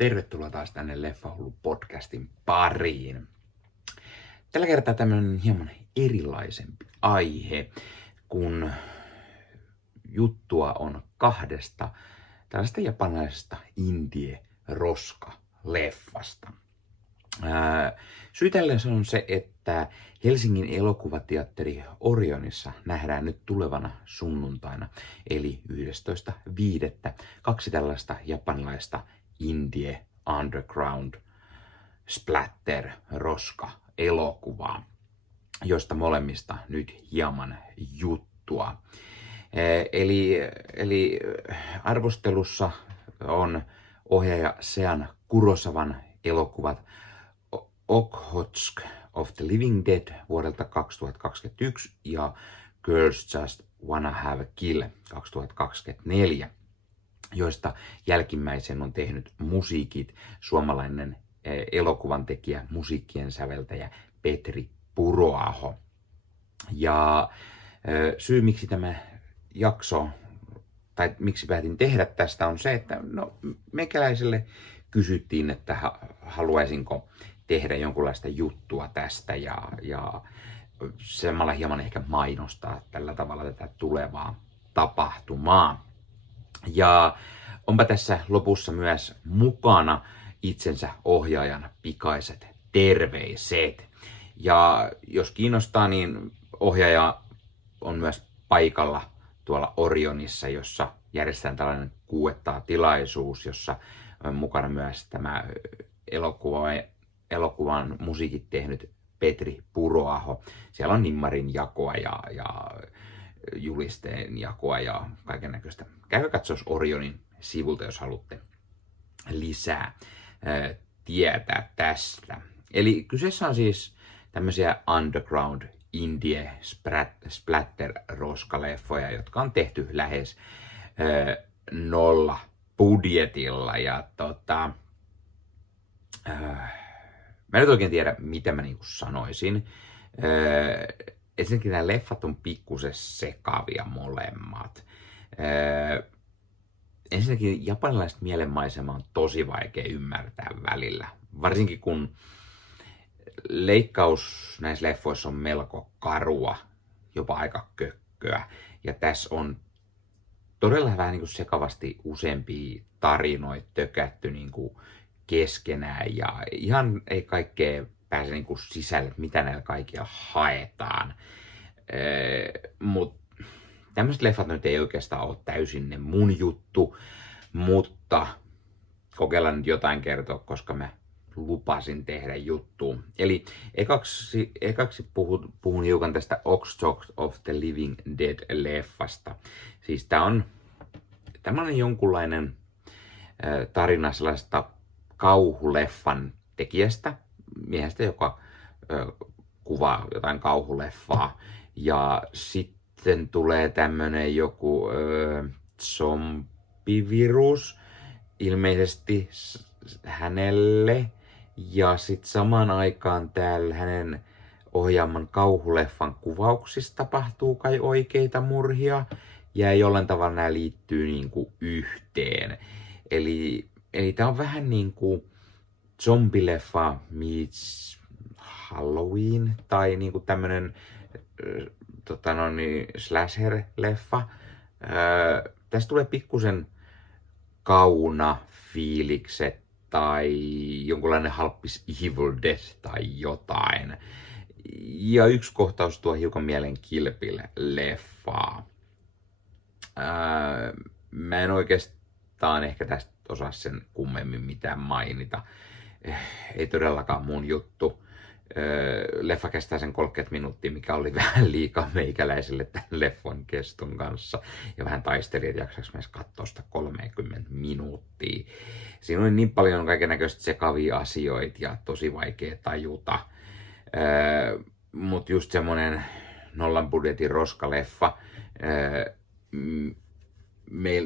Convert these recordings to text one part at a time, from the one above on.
Tervetuloa taas tänne Leffahullu podcastin pariin. Tällä kertaa tämmönen hieman erilaisempi aihe, kun juttua on kahdesta tällaista japanilaisesta indie-roska-leffasta. Syy tälle on se, että Helsingin elokuvateatteri Orionissa nähdään nyt tulevana sunnuntaina, eli 11.5. kaksi tällaista japanilaista indie underground splatter roska elokuvaa, josta molemmista nyt hieman juttua. Eli arvostelussa on ohjaaja Sean Kurosawan elokuvat Okhotsk of the Living Dead vuodelta 2021 ja Girls Just Wanna Have a Kill 2024, joista jälkimmäisen on tehnyt musiikit suomalainen elokuvan tekijä, musiikkien säveltäjä Petri Puroaho. Ja syy miksi tämä jakso, tai miksi päätin tehdä tästä, on se, että meikäläiselle kysyttiin, että haluaisinko tehdä jonkunlaista juttua tästä ja samalla hieman ehkä mainostaa tällä tavalla tätä tulevaa tapahtumaa. Ja onpa tässä lopussa myös mukana itsensä ohjaajan pikaiset terveiset. Ja jos kiinnostaa, niin ohjaaja on myös paikalla tuolla Orionissa, jossa järjestetään tällainen Q&A-tilaisuus, jossa on mukana myös tämä elokuvan musiikit tehnyt Petri Puroaho. Siellä on nimmarin jakoa ja julisteen jakoa ja kaiken näköistä. Käykää katsoa Orionin sivulta, jos haluatte lisää tietää tästä. Eli kyseessä on siis tämmöisiä underground indie splatter roskaleffoja, jotka on tehty lähes nolla budjetilla. Ja mä en nyt oikein tiedä, mitä mä niinku sanoisin. Ensinnäkin nämä leffat on pikkusen sekavia molemmat. Ensinnäkin japanilaista mielenmaisemaa on tosi vaikea ymmärtää välillä. Varsinkin kun leikkaus näissä leffoissa on melko karua, jopa aika kökköä. Ja tässä on todella vähän niin kuin sekavasti useampia tarinoita tökätty niin kuin keskenään. Ja ihan ei kaikkea pääse niin kuin sisälle, että mitä näillä kaikilla haetaan. Mutta tämmöiset leffat nyt ei oikeastaan ole täysin ne mun juttu, mutta kokeillaan nyt jotain kertoa, koska mä lupasin tehdä juttua. Eli ekaksi puhun hiukan tästä Okhotsk of the Living Dead-leffasta. Siis tämä on jonkunlainen tarina sellaista kauhuleffan tekijästä, miehestä, joka kuvaa jotain kauhuleffaa. Ja sitten tulee tämmönen joku zombivirus ilmeisesti hänelle. Ja sitten samaan aikaan täällä hänen ohjaaman kauhuleffan kuvauksissa tapahtuu kai oikeita murhia. Ja jollain tavalla nämä liittyy niinku yhteen. Eli tää on vähän niinku zombileffa meets Halloween tai niinku tämmönen slasher-leffa. Tästä tulee pikkusen kauna-fiilikset tai jonkunlainen halppis Evil Dead tai jotain. Ja yksi kohtaus tuo hiukan mielen kilpille leffaa. Mä en oikeastaan ehkä tästä osaa sen kummemmin mitään mainita. Ei todellakaan mun juttu. Leffa kestää sen 30 minuuttia, mikä oli vähän liikaa meikäläiselle tämän leffon keston kanssa. Ja vähän taisteli, että jaksaks myös katsoa sitä 30 minuuttia. Siinä oli niin paljon kaikennäköistä sekavia asioita ja tosi vaikea tajuta. Mut just semmonen nollan budjetin roskaleffa.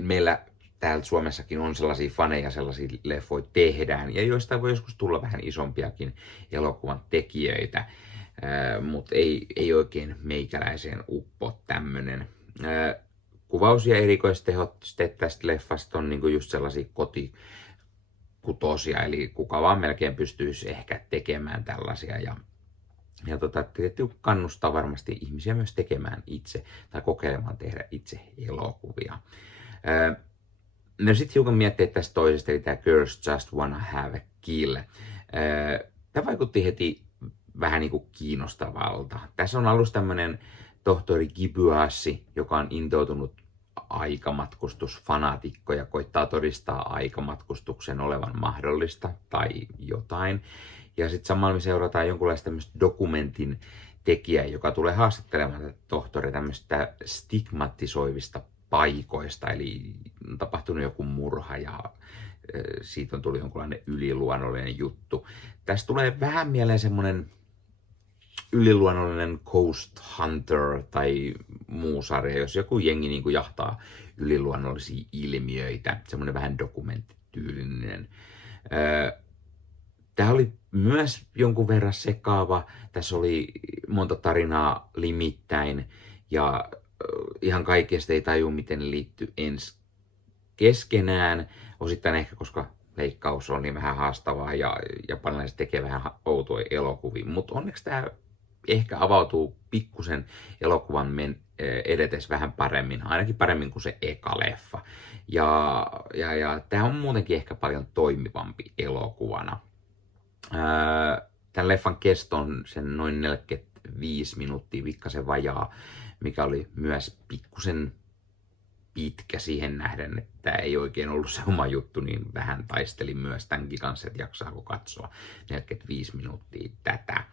Meillä täällä Suomessakin on sellaisia faneja, sellaisia leffoja tehdään, ja joista voi joskus tulla vähän isompiakin elokuvan tekijöitä, mutta ei oikein meikäläiseen uppo tämmönen. Kuvaus- ja erikoistehot tästä leffasta on niinku just sellaisia kutosia, eli kuka vaan melkein pystyisi ehkä tekemään tällaisia. Ja tietysti kannustaa varmasti ihmisiä myös tekemään itse tai kokeilemaan tehdä itse elokuvia. No sitten hiukan miettiä tästä toisesta, eli tämä Girls Just Wanna Have a Kill. Tämä vaikutti heti vähän niin kuin kiinnostavalta. Tässä on alussa tämmöinen tohtori Gibuassi, joka on intoutunut aikamatkustusfanaatikko ja koittaa todistaa aikamatkustuksen olevan mahdollista tai jotain. Ja sitten samalla me seurataan jonkunlaista tämmöistä dokumentin tekijää, joka tulee haastattelemaan tätä tohtoria tämmöistä stigmatisoivista paikoista, eli on tapahtunut joku murha ja siitä on tullut jonkunlainen yliluonnollinen juttu. Tässä tulee vähän mieleen semmoinen yliluonnollinen Ghost Hunter tai muu sarja, jos joku jengi niin kuin jahtaa yliluonnollisia ilmiöitä, semmoinen vähän dokumenttityylinen. Tämä oli myös jonkun verran sekaava. Tässä oli monta tarinaa limittäin ja ihan kaikesta ei taju, miten ne liittyy ensi keskenään. Osittain ehkä, koska leikkaus on niin vähän haastavaa ja japanilaiset tekee vähän outoja elokuvia. Mutta onneksi tämä ehkä avautuu pikkusen elokuvan edetes vähän paremmin, ainakin paremmin kuin se eka leffa. Ja tämä on muutenkin ehkä paljon toimivampi elokuvana. Tämän leffan kesto on sen noin 45 minuuttia, pikkasen vajaa, mikä oli myös pikkusen pitkä siihen nähden, että tämä ei oikein ollut se oma juttu, niin vähän taistelin myös tämänkin kanssa, että jaksaako katsoa 45 minuuttia tätä.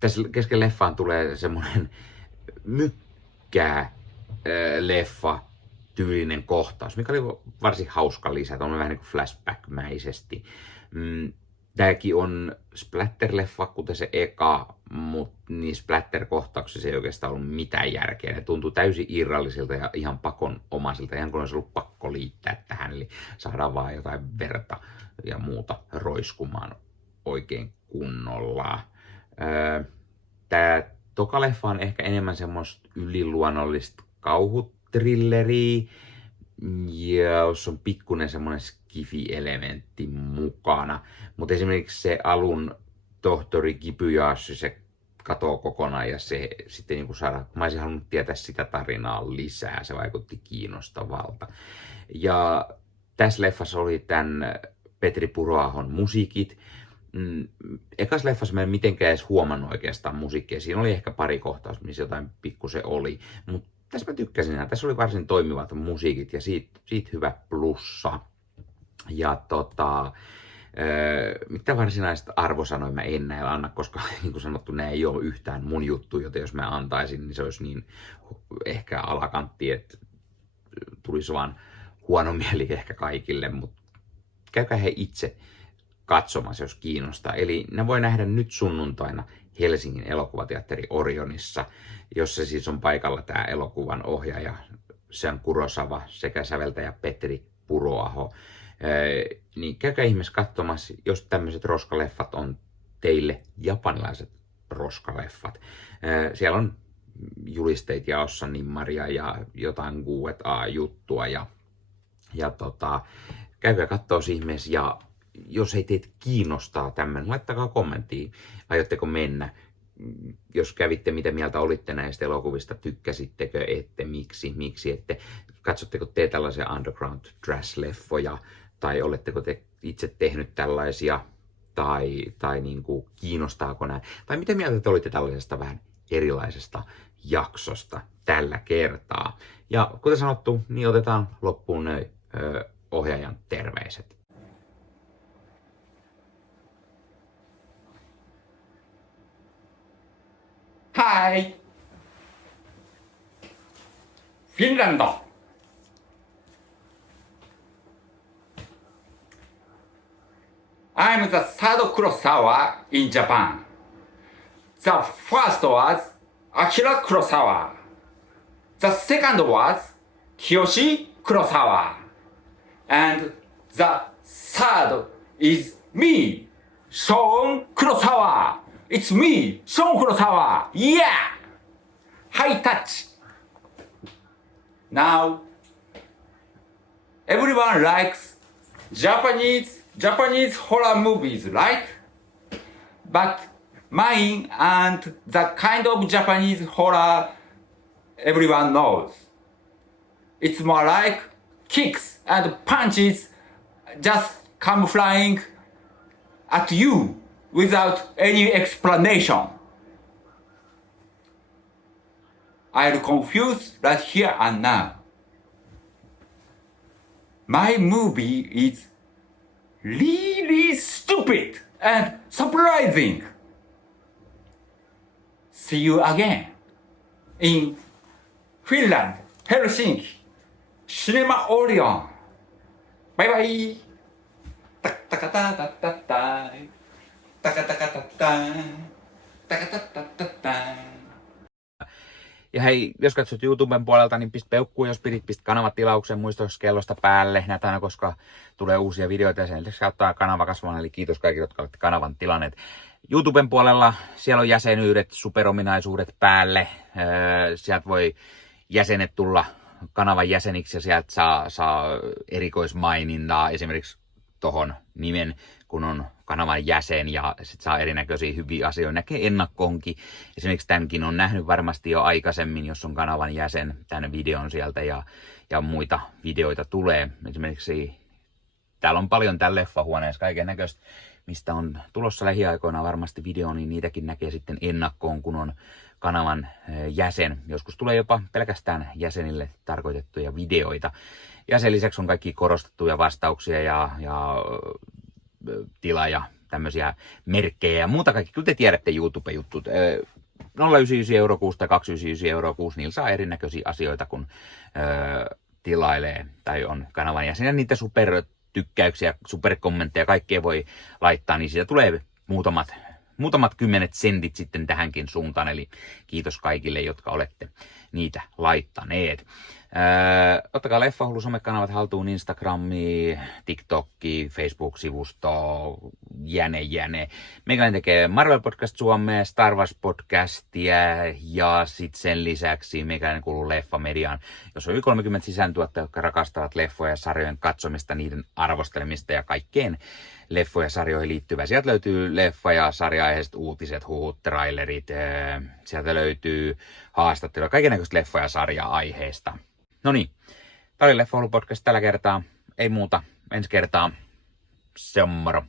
Tässä kesken leffaan tulee semmoinen mykkää leffa tyylinen kohtaus, mikä oli varsin hauska lisä, on vähän niin kuin flashback-mäisesti. Tämäkin on splatter-leffa, kuten se eka, mutta niin splatter-kohtauksissa ei oikeastaan ollut mitään järkeä. Ne tuntuu täysin irrallisilta ja ihan pakonomaisilta, ihan kuin olisi ollut pakko liittää tähän, eli saadaan vaan jotain verta ja muuta roiskumaan oikein kunnolla. Tämä toka leffa on ehkä enemmän semmoista yliluonnollista kauhutrilleria, ja jos on pikkuinen semmoinen skifi-elementti mukana. Mutta esimerkiksi se alun tohtori Gibuyashi, se katoo kokonaan ja se sitten niin kuin saada, mä olisin halunnut tietää sitä tarinaa lisää, se vaikutti kiinnostavalta. Ja tässä leffassa oli tämän Petri Puroahon musiikit. Ekas leffassa mä en mitenkään edes huomannut oikeastaan musiikkia. Siinä oli ehkä pari kohtaa, missä jotain pikkusen oli. Mutta tässä mä tykkäsin. Tässä oli varsin toimivat musiikit ja siitä hyvä plussa. Ja mitä varsinaista arvosanoja mä en näillä anna, koska niin kuin sanottu, nämä ei ole yhtään mun juttu, joten jos mä antaisin, niin se olisi niin ehkä alakantti, että tulisi vaan huono mieli ehkä kaikille, mutta käykää he itse katsomassa, jos kiinnostaa. Eli ne voi nähdä nyt sunnuntaina Helsingin elokuvateatteri Orionissa, jossa siis on paikalla tämä elokuvan ohjaaja Sean Kurosawa sekä säveltäjä Petri Puroaho. Niin käykää ihmeessä katsomassa, jos tämmöiset roskaleffat on teille japanilaiset roskaleffat. Siellä on julisteita jaossa, nimmaria ja jotain Q&A-juttua ja käykää katsoa ihmeessä ja jos ei teitä kiinnostaa tämmöinen, laittakaa kommenttiin, aiotteko mennä. Jos kävitte, mitä mieltä olitte näistä elokuvista, tykkäsittekö, ette, miksi ette, katsotteko te tällaisia underground trash-leffoja, tai oletteko te itse tehnyt tällaisia, tai niin kuin, kiinnostaako nämä, tai mitä mieltä te olitte tällaisesta vähän erilaisesta jaksosta tällä kertaa. Ja kuten sanottu, niin otetaan loppuun ohjaajan terveiset. Hi! Finland! I'm the third Kurosawa in Japan. The first was Akira Kurosawa. The second was Kiyoshi Kurosawa. And the third is me, Sean Kurosawa. It's me, Sean Kurosawa. Yeah! High touch. Now, everyone likes Japanese horror movies, right? But mine and the kind of Japanese horror everyone knows. It's more like kicks and punches just come flying at you without any explanation. I'll confuse right here and now. My movie is really stupid and surprising. See you again in Finland, Helsinki, Cinema Orion. Bye bye. Ja hei, jos katsot YouTuben puolelta, niin pistä peukkuu, jos pistä kanavatilauksen muistokellosta päälle. Näitä aina, koska tulee uusia videoita ja sen lisäksi auttaa kanava kasvamaan. Eli kiitos kaikille, jotka olette kanavan tilanneet. YouTuben puolella siellä on jäsenyydet, superominaisuudet päälle. Sieltä voi jäsenet tulla kanavan jäseniksi ja sieltä saa erikoismainintaa esimerkiksi tohon nimen, kun on kanavan jäsen, ja sit saa erinäköisiä hyviä asioita, näkee ennakkoonkin. Esimerkiksi tämänkin on nähnyt varmasti jo aikaisemmin, jos on kanavan jäsen, tämän videon sieltä, ja muita videoita tulee. Esimerkiksi täällä on paljon täällä leffahuoneessa kaiken näköistä, mistä on tulossa lähiaikoina varmasti video, niin niitäkin näkee sitten ennakkoon, kun on kanavan jäsen. Joskus tulee jopa pelkästään jäsenille tarkoitettuja videoita. Ja sen lisäksi on kaikki korostettuja vastauksia ja tila ja tämmöisiä merkkejä ja muuta kaikki. Kyllä te tiedätte YouTube-juttut. 0,99 € kuussa tai 2,99 € kuussa, niillä saa erinäköisiä asioita, kun tilailee tai on kanavan jäsen. Ja niitä supertykkäyksiä, superkommentteja, kaikkea voi laittaa, niin siitä tulee muutamat kymmenet sentit sitten tähänkin suuntaan. Eli kiitos kaikille, jotka olette niitä laittaneet. Ottakaa Leffahullu somekanavat haltuun, Instagrami, TikTokki, Facebook-sivusto, jäne. Meikäläinen tekee Marvel Podcast Suomea, Star Wars Podcastia ja sitten sen lisäksi meikäläinen kuuluu Leffamediaan, jos on yli 30 sisältöä, jotka rakastavat leffoja ja sarjojen katsomista, niiden arvostelemista ja kaikkeen leffoja ja sarjoihin liittyvää. Sieltä löytyy leffa- ja sarja-aiheiset uutiset, huhut, trailerit, sieltä löytyy haastatteluja, kaikennäköistä leffa- ja sarja-aiheesta. No niin, tämä oli Leffahullu Podcast tällä kertaa. Ei muuta, ensi kertaa. Se on moro.